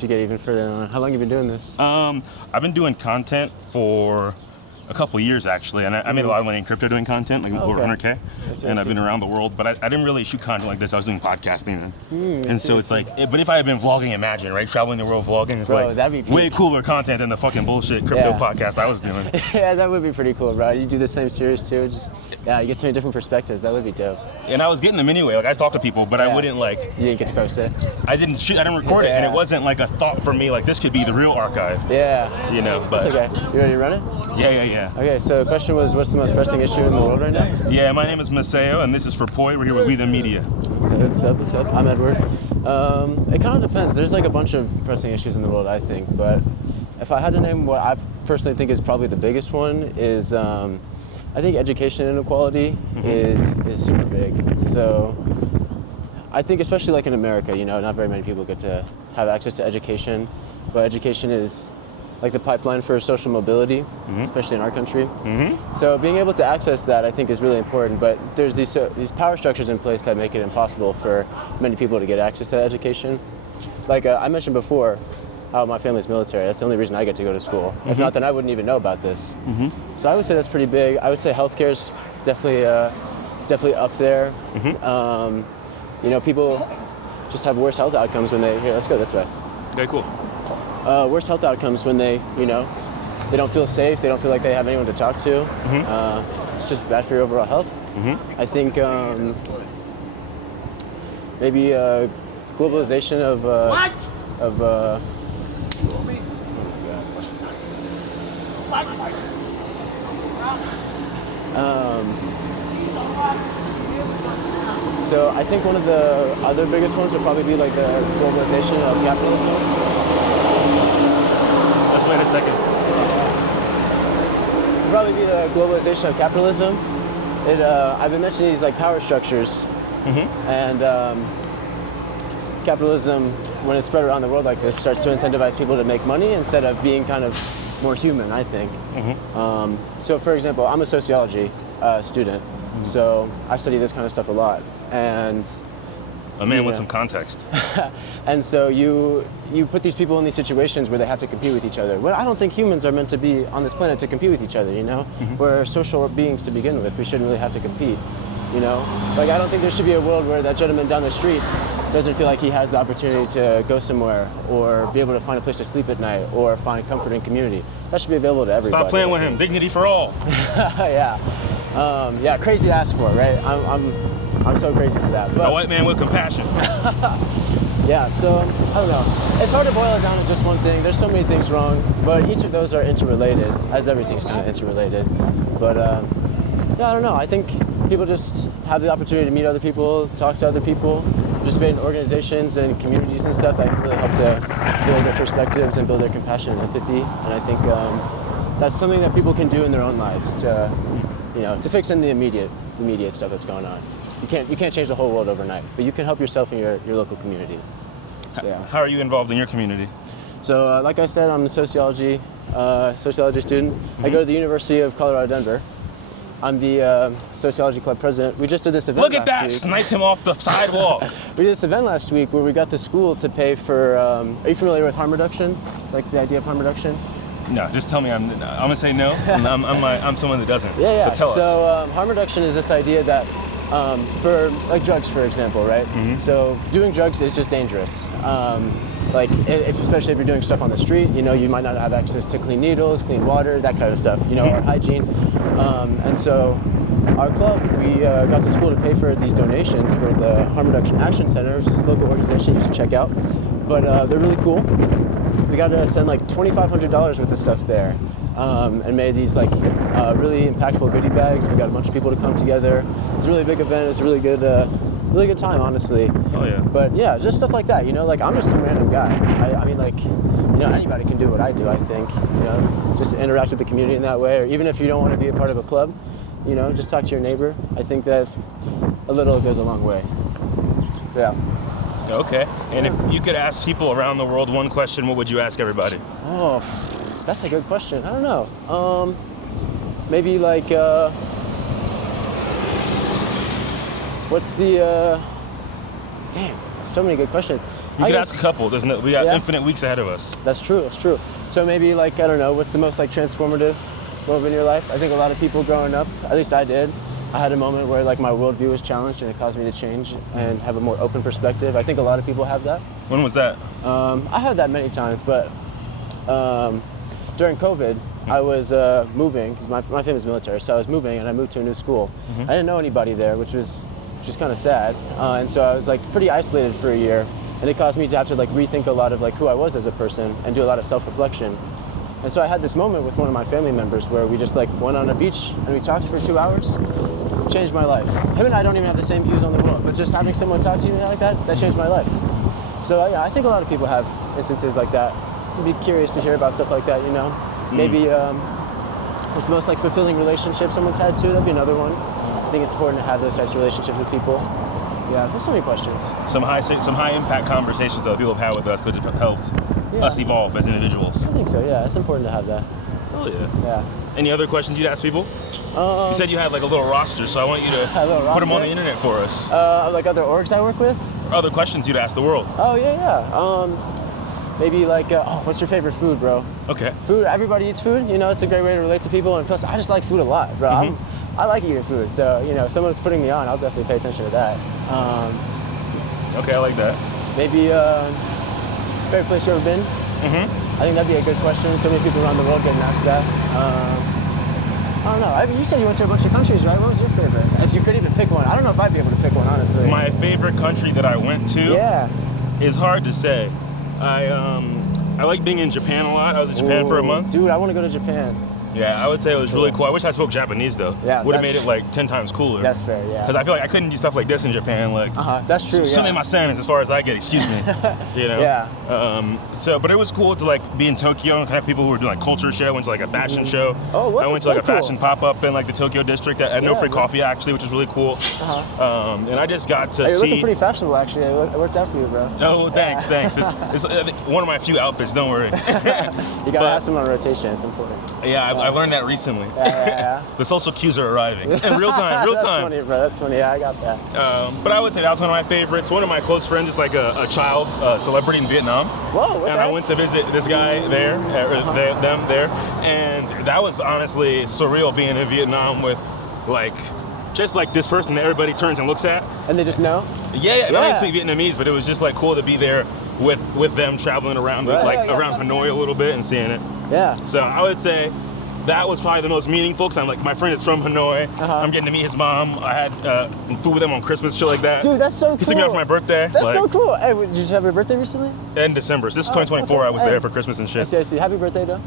to get even further on, how long have you been doing this? I've been doing content for a couple of years actually, and I made a lot of money in crypto doing content, like over 100K, and I've been around the world, but I didn't really shoot content like this. I was doing podcasting then. And so it's like, but if I had been vlogging, imagine, right? Traveling the world vlogging is like way cooler content than the fucking bullshit crypto podcast I was doing. Yeah, that would be pretty cool, bro. You do the same series too, just you get so many different perspectives. That would be dope. And I was getting them anyway. Like I talked to people, but I wouldn't like. You didn't get to post it. I didn't record it, and it wasn't like a thought for me. Like this could be the real archive. Yeah. You know, but it's okay. You ready to run it? Yeah. Okay, so the question was, what's the most pressing issue in the world right now? Yeah, my name is Maseo, and this is for Poi. We're here with We the Media. What's up? I'm Edward. It kind of depends. There's like a bunch of pressing issues in the world, I think, but if I had to name what I personally think is probably the biggest one is, I think education inequality is super big. So I think especially like in America, not very many people get to have access to education, but education is like the pipeline for social mobility, especially in our country. So being able to access that, I think, is really important. But there's these power structures in place that make it impossible for many people to get access to education. Like I mentioned before, how my family's military. That's the only reason I get to go to school. If not, then I wouldn't even know about this. So I would say that's pretty big. I would say healthcare's definitely up there. People just have worse health outcomes when they. Here, let's go this way. Okay, cool. Worse health outcomes when they don't feel safe, they don't feel like they have anyone to talk to. It's just bad for your overall health. I think maybe globalization of so I think one of the other biggest ones would probably be like the globalization of capitalism. Wait a second. It'd probably be the globalization of capitalism. I've been mentioning these like power structures, and capitalism, when it's spread around the world like this, starts to incentivize people to make money instead of being kind of more human, I think. So for example, I'm a sociology student, so I study this kind of stuff a lot, and a man with some context. And so you put these people in these situations where they have to compete with each other. Well, I don't think humans are meant to be on this planet to compete with each other, We're social beings to begin with. We shouldn't really have to compete, Like, I don't think there should be a world where that gentleman down the street doesn't feel like he has the opportunity to go somewhere or be able to find a place to sleep at night or find comfort in community. That should be available to everybody. Stop playing with him. Dignity for all. Crazy to ask for, right? I'm so crazy for that. But, a white man with compassion. So I don't know. It's hard to boil it down to just one thing. There's so many things wrong, but each of those are interrelated, as everything's kind of interrelated. But I don't know. I think people just have the opportunity to meet other people, talk to other people, participate in organizations and communities and stuff that can really help to build their perspectives and build their compassion and empathy. And I think that's something that people can do in their own lives to fix in the immediate stuff that's going on. You can't change the whole world overnight, but you can help yourself and your local community. So, How are you involved in your community? So like I said, I'm a sociology student. I go to the University of Colorado, Denver. I'm the sociology club president. We just did this event. Look at that! Sniped him off the sidewalk. We did this event last week where we got the school to pay for. Are you familiar with harm reduction? Like the idea of harm reduction? No, just tell me. I'm gonna say no. I'm someone that doesn't. Yeah. So tell us. So harm reduction is this idea that for like drugs, for example, right? So doing drugs is just dangerous. Especially if you're doing stuff on the street, you might not have access to clean needles, clean water, that kind of stuff, or hygiene. And so our club, we got the school to pay for these donations for the Harm Reduction Action Center, which is a local organization you should check out. But they're really cool. We got to send like $2,500 worth of stuff there. And made these really impactful goodie bags. We got a bunch of people to come together. It's a really big event. It's a really good time, honestly. Oh yeah. But yeah, just stuff like that. I'm just some random guy. Anybody can do what I do. I think. Just interact with the community in that way, or even if you don't want to be a part of a club, just talk to your neighbor. I think that a little goes a long way. So yeah. Okay. And if you could ask people around the world one question, what would you ask everybody? Oh. That's a good question. I don't know. Maybe like, what's the, damn, so many good questions. You could ask a couple. We got Yeah. infinite weeks ahead of us. That's true. That's true. So maybe like I don't know, what's the most like transformative moment in your life? I think a lot of people growing up, at least I did. I had a moment where like my worldview was challenged and it caused me to change and have a more open perspective. I think a lot of people have that. When was that? I had that many times, but during COVID, I was moving because my family's military, so I was moving and I moved to a new school. I didn't know anybody there, which was kind of sad, and so I was like pretty isolated for a year, and it caused me to have to like rethink a lot of like who I was as a person and do a lot of self-reflection. And so I had this moment with one of my family members where we just like went on a beach and we talked for 2 hours. Changed my life. Him and I don't even have the same views on the world, but just having someone talk to you like that changed my life. So yeah, I think a lot of people have instances like that. I'd be curious to hear about stuff like that, you know. Maybe what's the most like fulfilling relationship someone's had too? That'd be another one. I think it's important to have those types of relationships with people. Yeah, there's so many questions. Some high impact conversations that people have had with us, which have helped us evolve as individuals. I think so. Yeah, it's important to have that. Oh yeah. Yeah. Any other questions you'd ask people? You said you had like a little roster, so I want you to put them on the internet for us. Like other orgs I work with? Other questions you'd ask the world. Oh yeah. Maybe like, what's your favorite food, bro? Okay. Food. Everybody eats food. You know, it's a great way to relate to people, and plus, I just like food a lot, bro. I like eating food, so you know, if someone's putting me on, I'll definitely pay attention to that. Okay, I like that. Maybe favorite place you've ever been? I think that'd be a good question. So many people around the world getting asked that. I don't know. You said you went to a bunch of countries, right? What was your favorite? If you could even pick one. I don't know if I'd be able to pick one, honestly. My favorite country that I went to is hard to say. I like being in Japan a lot. I was in Japan for a month. Dude, I want to go to Japan. Yeah, I would say it was really cool. I wish I spoke Japanese though. Yeah, would have made it like 10 times cooler. That's fair, yeah. Because I feel like I couldn't do stuff like this in Japan. Like, that's true. Some my sentence as far as I get. Excuse me. You know. Yeah. But it was cool to like be in Tokyo and have people who were doing like culture show. I went to like a fashion show. Oh, what? I went to like a fashion pop up in like the Tokyo district at No Free Coffee actually, which was really cool. And I just got to see. You're looking pretty fashionable actually. It worked out for you, bro. Oh, thanks. It's one of my few outfits. Don't worry. You gotta have some on rotation. It's important. Yeah, I learned that recently. Yeah. The social cues are arriving in real time. That's funny, bro. That's funny. Yeah, I got that. But I would say that was one of my favorites. One of my close friends is like a child celebrity in Vietnam. Whoa, okay. And I went to visit this guy there, them there, and that was honestly surreal being in Vietnam with like just like this person that everybody turns and looks at. And they just know? Yeah. I don't speak Vietnamese, but it was just like cool to be there with them traveling around around Hanoi a little bit and seeing it. Yeah. So I would say that was probably the most meaningful because I'm like, my friend is from Hanoi. I'm getting to meet his mom. I had food with him on Christmas, shit like that. Dude, that's so cool. He took me out for my birthday. That's so cool. Hey, did you have your birthday recently? In December. So this is 2024. I was there for Christmas and shit. I see. Happy birthday, though.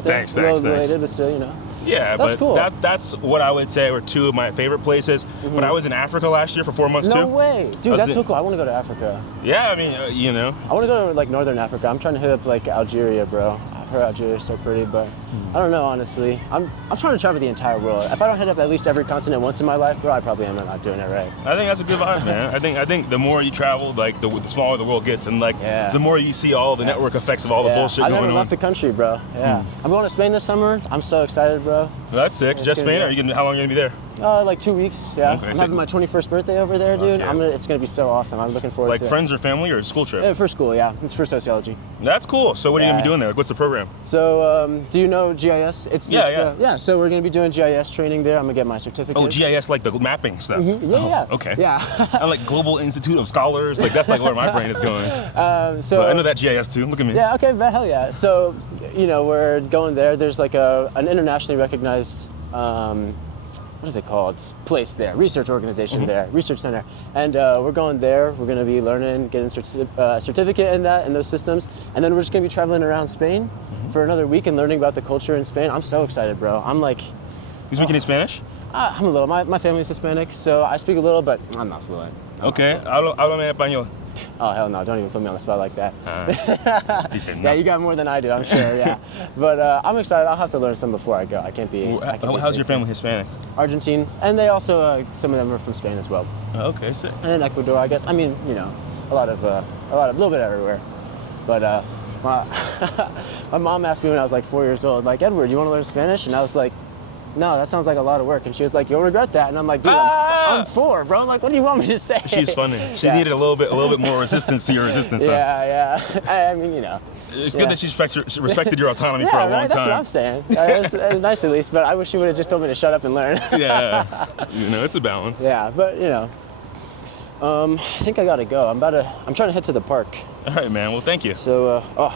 Thanks. A little related, but still, you know. Yeah, that's but cool. That's what I would say were two of my favorite places. But I was in Africa last year for 4 months too. No way. Dude, that's so cool. I want to go to Africa. Yeah, I mean, you know. I want to go to like Northern Africa. I'm trying to hit up like Algeria, bro. I've heard Algeria's so pretty, but I don't know, honestly. I'm trying to travel the entire world. If I don't hit up at least every continent once in my life, bro, I probably am not doing it right. I think that's a good vibe, man. I think the more you travel, like the smaller the world gets, and like the more you see all the network effects of all the bullshit going on. I never left the country, bro. Yeah. I'm going to Spain this summer. I'm so excited, bro. That's sick. Just Spain? How long are you gonna be there? Like 2 weeks, yeah. Okay, I'm having my 21st birthday over there, dude. Okay. It's gonna be so awesome. I'm looking forward to it. Like friends or family or school trip? For school, yeah. It's for sociology. That's cool. So what are you gonna be doing there? Like, what's the program? So, do you know GIS? It's yeah. So we're gonna be doing GIS training there. I'm gonna get my certificate. Oh, GIS, like the mapping stuff. Yeah. Okay. Yeah. I'm like Global Institute of Scholars. Like that's like where my brain is going. But I know that GIS too. Look at me. Yeah. Okay. But hell yeah. So, you know, we're going there. There's like an internationally recognized. What is it called? Place there, research organization there, research center, and we're going there. We're going to be learning, getting a certificate in those systems, and then we're just going to be traveling around Spain for another week and learning about the culture in Spain. I'm so excited, bro. I'm like, you speaking in Spanish? I'm a little. My family's Hispanic, so I speak a little, but I'm not fluent. Okay, háblame español. Oh, hell no, don't even put me on the spot like that. Dice no. Yeah, you got more than I do, I'm sure, yeah. But I'm excited. I'll have to learn some before I go. I can't be... How's your family Hispanic? Argentine, and they also, some of them are from Spain as well. Okay, sick. And in Ecuador, I guess. I mean, you know, a little bit everywhere. But my mom asked me when I was like 4 years old, like, Edward, you want to learn Spanish? And I was like, no, that sounds like a lot of work. And she was like, you'll regret that. And I'm like, dude, I'm 4, bro. Like, what do you want me to say? She's funny. She needed a little bit more resistance to your resistance. Yeah. I mean, you know. It's good that she respected your autonomy for a long right, time. That's what I'm saying. That's nice at least, but I wish she would have just told me to shut up and learn. Yeah, you know, it's a balance. Yeah, but you know, I think I gotta go. I'm trying to head to the park. All right, man. Well, thank you. So,